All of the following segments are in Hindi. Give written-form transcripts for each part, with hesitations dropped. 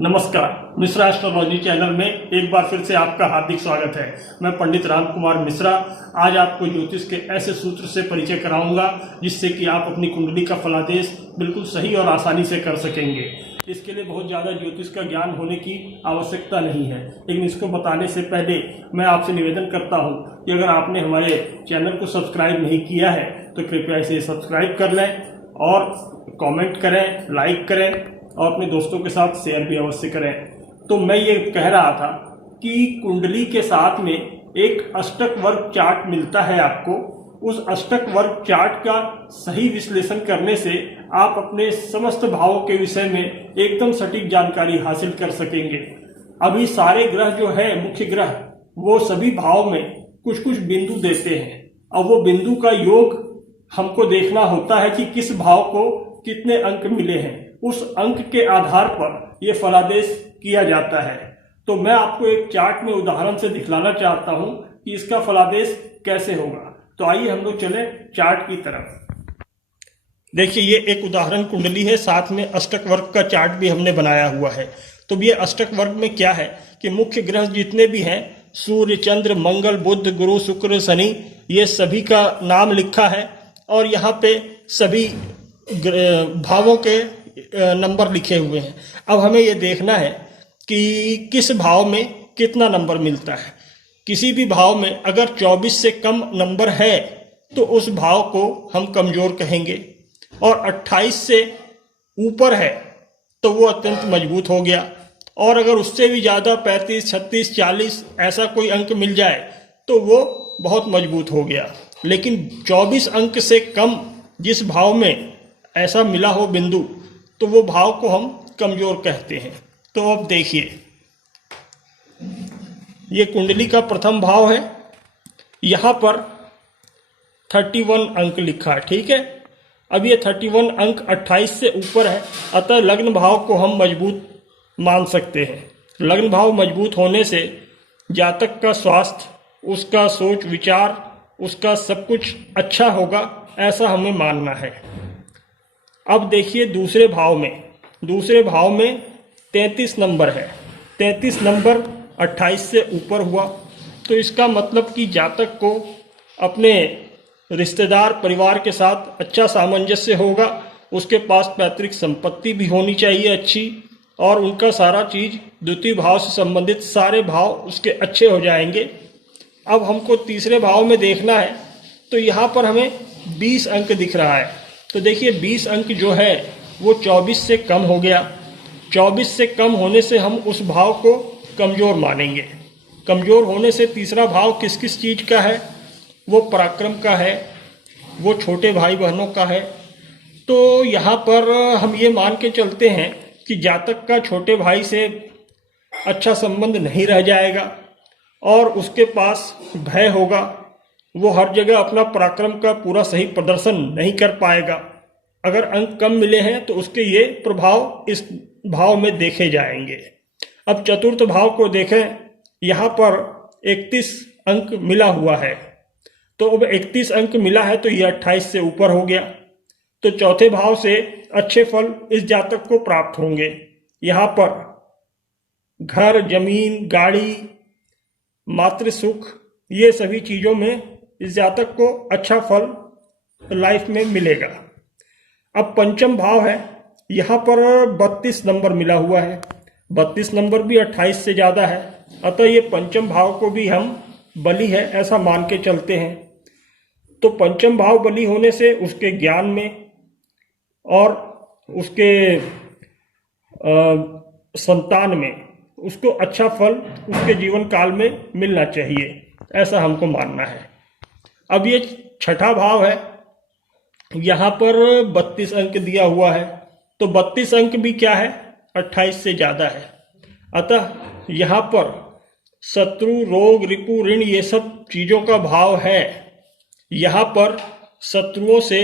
नमस्कार, मिश्रा एस्ट्रोलॉजी चैनल में एक बार फिर से आपका हार्दिक स्वागत है। मैं पंडित राम कुमार मिश्रा आज आपको ज्योतिष के ऐसे सूत्र से परिचय कराऊंगा जिससे कि आप अपनी कुंडली का फलादेश बिल्कुल सही और आसानी से कर सकेंगे। इसके लिए बहुत ज़्यादा ज्योतिष का ज्ञान होने की आवश्यकता नहीं है, लेकिन इसको बताने से पहले मैं आपसे निवेदन करता हूँ कि अगर आपने हमारे चैनल को सब्सक्राइब नहीं किया है तो कृपया इसे सब्सक्राइब कर लें और कॉमेंट करें, लाइक करें और अपने दोस्तों के साथ शेयर भी अवश्य करें। तो मैं ये कह रहा था कि कुंडली के साथ में एक अष्टक वर्ग चार्ट मिलता है आपको। उस अष्टक वर्ग चार्ट का सही विश्लेषण करने से आप अपने समस्त भावों के विषय में एकदम सटीक जानकारी हासिल कर सकेंगे। अभी सारे ग्रह जो है, मुख्य ग्रह, वो सभी भाव में कुछ कुछ बिंदु देते हैं। अब वो बिंदु का योग हमको देखना होता है कि किस भाव को कितने अंक मिले हैं। उस अंक के आधार पर यह फलादेश किया जाता है। तो मैं आपको एक चार्ट में उदाहरण से दिखलाना चाहता हूं कि इसका फलादेश कैसे होगा। तो आइए हम लोग चलें चार्ट की तरफ। देखिए, ये एक उदाहरण कुंडली है, साथ में अष्टक वर्ग का चार्ट भी हमने बनाया हुआ है। तो ये अष्टक वर्ग में क्या है कि मुख्य ग्रह जितने भी हैं, सूर्य, चंद्र, मंगल, बुध, गुरु, शुक्र, शनि, ये सभी का नाम लिखा है और यहाँ पे सभी भावों के नंबर लिखे हुए हैं। अब हमें ये देखना है कि किस भाव में कितना नंबर मिलता है। किसी भी भाव में अगर 24 से कम नंबर है तो उस भाव को हम कमजोर कहेंगे, और 28 से ऊपर है तो वो अत्यंत मजबूत हो गया, और अगर उससे भी ज़्यादा 35, 36, 40 ऐसा कोई अंक मिल जाए तो वो बहुत मजबूत हो गया। लेकिन 24 अंक से कम जिस भाव में ऐसा मिला हो बिंदु, तो वो भाव को हम कमजोर कहते हैं। तो अब देखिए, ये कुंडली का प्रथम भाव है, यहाँ पर 31 अंक लिखा है, ठीक है। अब ये 31 अंक 28 से ऊपर है, अतः लग्न भाव को हम मजबूत मान सकते हैं। लग्न भाव मजबूत होने से जातक का स्वास्थ्य, उसका सोच विचार, उसका सब कुछ अच्छा होगा, ऐसा हमें मानना है। अब देखिए दूसरे भाव में 33 नंबर है। 33 नंबर 28 से ऊपर हुआ तो इसका मतलब कि जातक को अपने रिश्तेदार परिवार के साथ अच्छा सामंजस्य होगा, उसके पास पैतृक संपत्ति भी होनी चाहिए अच्छी, और उनका सारा चीज द्वितीय भाव से संबंधित सारे भाव उसके अच्छे हो जाएंगे। अब हमको तीसरे भाव में देखना है तो यहाँ पर हमें 20 अंक दिख रहा है। तो देखिए 20 अंक जो है वो 24 से कम हो गया। 24 से कम होने से हम उस भाव को कमज़ोर मानेंगे। कमज़ोर होने से तीसरा भाव किस किस चीज़ का है? वो पराक्रम का है, वो छोटे भाई बहनों का है। तो यहाँ पर हम ये मान के चलते हैं कि जातक का छोटे भाई से अच्छा संबंध नहीं रह जाएगा और उसके पास भय होगा, वो हर जगह अपना पराक्रम का पूरा सही प्रदर्शन नहीं कर पाएगा। अगर अंक कम मिले हैं तो उसके ये प्रभाव इस भाव में देखे जाएंगे। अब चतुर्थ भाव को देखें, यहाँ पर 31 अंक मिला हुआ है। तो अब 31 अंक मिला है तो ये 28 से ऊपर हो गया। तो चौथे भाव से अच्छे फल इस जातक को प्राप्त होंगे। यहाँ पर घर, जमीन, गाड़ी, मातृ सुख, ये सभी चीज़ों में इस जातक को अच्छा फल लाइफ में मिलेगा। अब पंचम भाव है, यहाँ पर 32 नंबर मिला हुआ है। 32 नंबर भी 28 से ज़्यादा है, अतः ये पंचम भाव को भी हम बली है ऐसा मान के चलते हैं। तो पंचम भाव बली होने से उसके ज्ञान में और उसके संतान में उसको अच्छा फल उसके जीवन काल में मिलना चाहिए, ऐसा हमको मानना है। अब ये छठा भाव है, यहाँ पर 32 अंक दिया हुआ है। तो 32 अंक भी क्या है? 28 से ज़्यादा है। अतः यहाँ पर शत्रु, रोग, रिपु, ऋण, ये सब चीज़ों का भाव है। यहाँ पर शत्रुओं से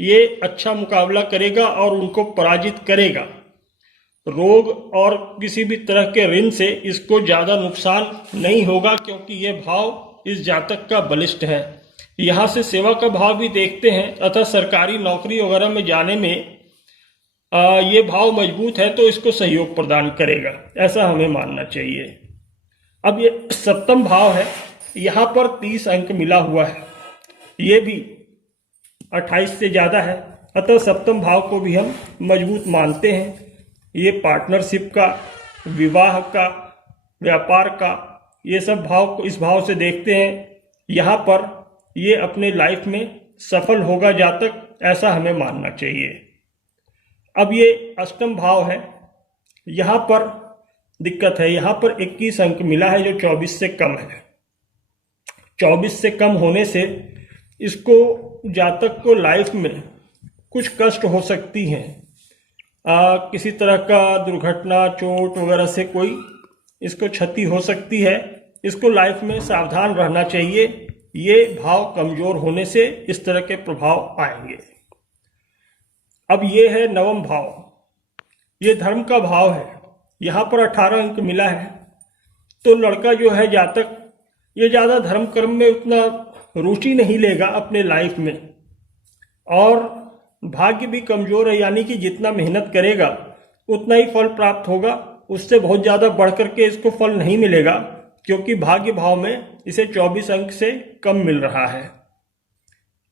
ये अच्छा मुकाबला करेगा और उनको पराजित करेगा। रोग और किसी भी तरह के ऋण से इसको ज़्यादा नुकसान नहीं होगा, क्योंकि ये भाव इस जातक का बलिष्ठ है। यहाँ से सेवा का भाव भी देखते हैं, अतः सरकारी नौकरी वगैरह में जाने में ये भाव मजबूत है तो इसको सहयोग प्रदान करेगा, ऐसा हमें मानना चाहिए। अब ये सप्तम भाव है, यहाँ पर 30 अंक मिला हुआ है, ये भी 28 से ज़्यादा है, अतः सप्तम भाव को भी हम मजबूत मानते हैं। ये पार्टनरशिप का, विवाह का, व्यापार का, ये सब भाव को इस भाव से देखते हैं। यहाँ पर ये अपने लाइफ में सफल होगा जातक, ऐसा हमें मानना चाहिए। अब ये अष्टम भाव है, यहाँ पर दिक्कत है, यहाँ पर 21 अंक मिला है जो 24 से कम है। 24 से कम होने से इसको जातक को लाइफ में कुछ कष्ट हो सकती हैं, किसी तरह का दुर्घटना, चोट वगैरह से कोई इसको क्षति हो सकती है। इसको लाइफ में सावधान रहना चाहिए, ये भाव कमजोर होने से इस तरह के प्रभाव आएंगे। अब ये है नवम भाव, ये धर्म का भाव है, यहाँ पर 18 अंक मिला है। तो लड़का जो है जातक, ये ज़्यादा धर्म कर्म में उतना रुचि नहीं लेगा अपने लाइफ में, और भाग्य भी कमजोर है, यानी कि जितना मेहनत करेगा उतना ही फल प्राप्त होगा, उससे बहुत ज़्यादा बढ़ करके इसको फल नहीं मिलेगा, क्योंकि भाग्य भाव में इसे 24 अंक से कम मिल रहा है।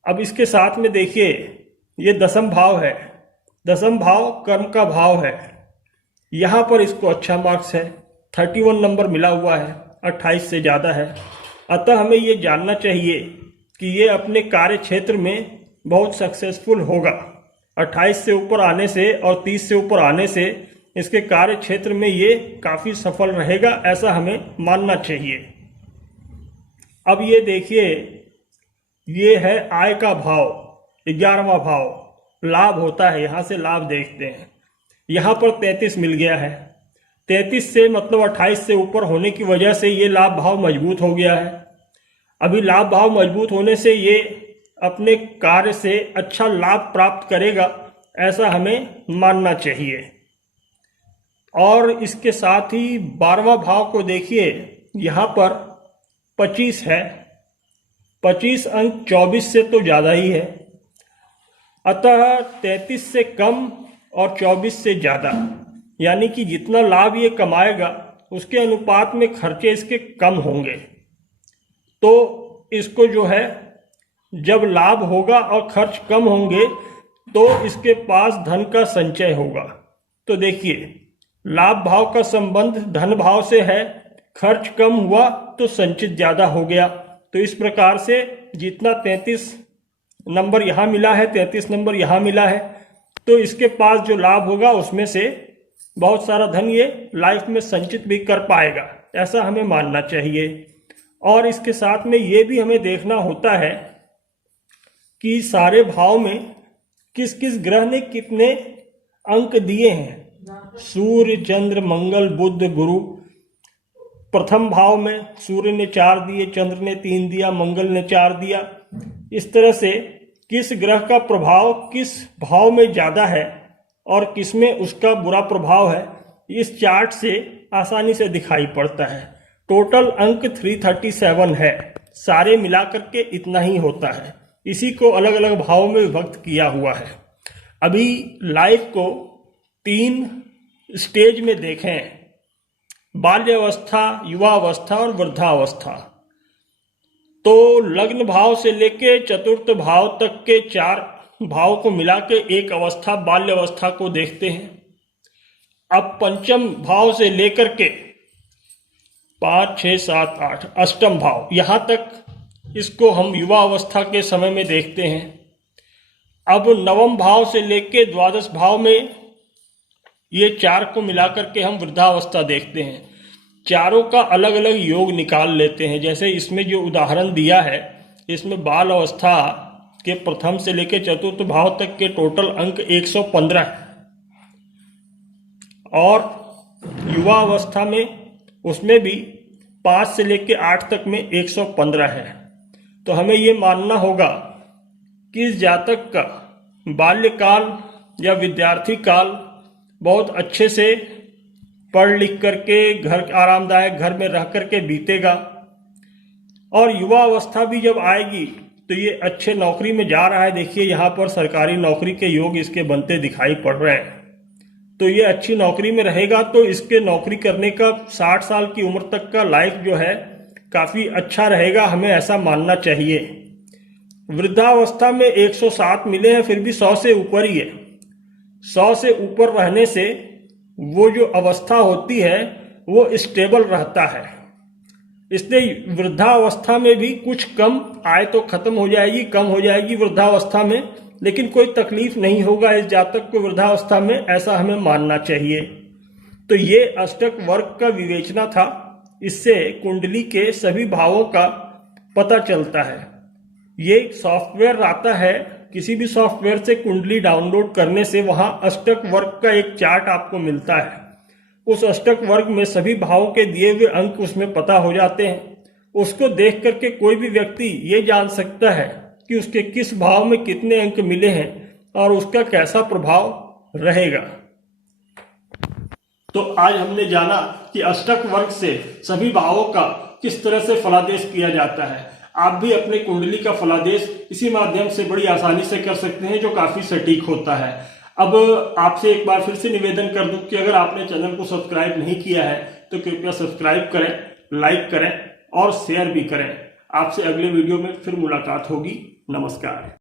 अब इसके साथ में देखिए, ये दसम भाव है, दसम भाव कर्म का भाव है, यहाँ पर इसको अच्छा मार्क्स है, 31 नंबर मिला हुआ है, 28 से ज़्यादा है। अतः हमें ये जानना चाहिए कि ये अपने कार्य क्षेत्र में बहुत सक्सेसफुल होगा। 28 से ऊपर आने से और 30 से ऊपर आने से इसके कार्य क्षेत्र में ये काफ़ी सफल रहेगा, ऐसा हमें मानना चाहिए। अब ये देखिए, ये है आय का भाव, 11वां भाव, लाभ होता है, यहाँ से लाभ देखते हैं। यहाँ पर 33 मिल गया है, 33 से मतलब 28 से ऊपर होने की वजह से ये लाभ भाव मजबूत हो गया है। अभी लाभ भाव मजबूत होने से ये अपने कार्य से अच्छा लाभ प्राप्त करेगा, ऐसा हमें मानना चाहिए। और इसके साथ ही 12वां भाव को देखिए, यहाँ पर 25 है, 25 अंक 24 से तो ज़्यादा ही है, अतः 33 से कम और 24 से ज़्यादा, यानी कि जितना लाभ ये कमाएगा उसके अनुपात में खर्चे इसके कम होंगे। तो इसको जो है, जब लाभ होगा और खर्च कम होंगे तो इसके पास धन का संचय होगा। तो देखिए, लाभ भाव का संबंध धन भाव से है, खर्च कम हुआ तो संचित ज़्यादा हो गया। तो इस प्रकार से जितना 33 नंबर यहाँ मिला है, 33 नंबर यहाँ मिला है, तो इसके पास जो लाभ होगा उसमें से बहुत सारा धन ये लाइफ में संचित भी कर पाएगा, ऐसा हमें मानना चाहिए। और इसके साथ में ये भी हमें देखना होता है कि सारे भाव में किस किस ग्रह ने कितने अंक दिए हैं। सूर्य, चंद्र, मंगल, बुध, गुरु। प्रथम भाव में सूर्य ने 4 दिए, चंद्र ने 3 दिया, मंगल ने 4 दिया। इस तरह से किस ग्रह का प्रभाव किस भाव में ज़्यादा है और किस में उसका बुरा प्रभाव है, इस चार्ट से आसानी से दिखाई पड़ता है। टोटल अंक 337 है, सारे मिलाकर के इतना ही होता है। इसी को अलग अलग भावों में विभक्त किया हुआ है। अभी लाइफ को 3 स्टेज में देखें, बाल्यावस्था, युवावस्था और वृद्धावस्था। तो लग्न भाव से लेके चतुर्थ भाव तक के 4 भाव को मिला के एक अवस्था बाल्यावस्था को देखते हैं। अब पंचम भाव से लेकर के 5, 6, 7, 8 अष्टम भाव, यहाँ तक इसको हम युवा अवस्था के समय में देखते हैं। अब नवम भाव से लेके द्वादश भाव में ये 4 को मिलाकर के हम वृद्धावस्था देखते हैं। चारों का अलग अलग योग निकाल लेते हैं। जैसे इसमें जो उदाहरण दिया है, इसमें बाल अवस्था के प्रथम से लेकर चतुर्थ भाव तक के टोटल अंक 115 है, और युवा अवस्था में उसमें भी 5 से लेकर 8 तक में 115 है। तो हमें ये मानना होगा कि इस जातक का बाल्यकाल या विद्यार्थी काल बहुत अच्छे से पढ़ लिख करके घर आरामदायक घर में रह करके बीतेगा, और युवा अवस्था भी जब आएगी तो ये अच्छे नौकरी में जा रहा है। देखिए यहाँ पर सरकारी नौकरी के योग इसके बनते दिखाई पड़ रहे हैं। तो ये अच्छी नौकरी में रहेगा तो इसके नौकरी करने का 60 साल की उम्र तक का लाइफ जो है काफ़ी अच्छा रहेगा, हमें ऐसा मानना चाहिए। वृद्धावस्था में 107 मिले हैं, फिर भी 100 से ऊपर ही है। 100 से ऊपर रहने से वो जो अवस्था होती है वो स्टेबल रहता है। इसलिए वृद्धावस्था में भी कुछ कम आय तो खत्म हो जाएगी, कम हो जाएगी वृद्धावस्था में, लेकिन कोई तकलीफ नहीं होगा इस जातक को वृद्धावस्था में, ऐसा हमें मानना चाहिए। तो ये अष्टक वर्ग का विवेचना था। इससे कुंडली के सभी भावों का पता चलता है। ये सॉफ्टवेयर आता है, किसी भी सॉफ्टवेयर से कुंडली डाउनलोड करने से वहां अष्टक वर्ग का एक चार्ट आपको मिलता है। उस अष्टक वर्ग में सभी भावों के दिए हुए अंक उसमें पता हो जाते हैं। उसको देख करके कोई भी व्यक्ति ये जान सकता है कि उसके किस भाव में कितने अंक मिले हैं और उसका कैसा प्रभाव रहेगा। तो आज हमने जाना कि अष्टक वर्ग से सभी भावों का किस तरह से फलादेश किया जाता है। आप भी अपने कुंडली का फलादेश इसी माध्यम से बड़ी आसानी से कर सकते हैं, जो काफी सटीक होता है। अब आपसे एक बार फिर से निवेदन कर दूं कि अगर आपने चैनल को सब्सक्राइब नहीं किया है तो कृपया सब्सक्राइब करें, लाइक करें और शेयर भी करें। आपसे अगले वीडियो में फिर मुलाकात होगी। नमस्कार।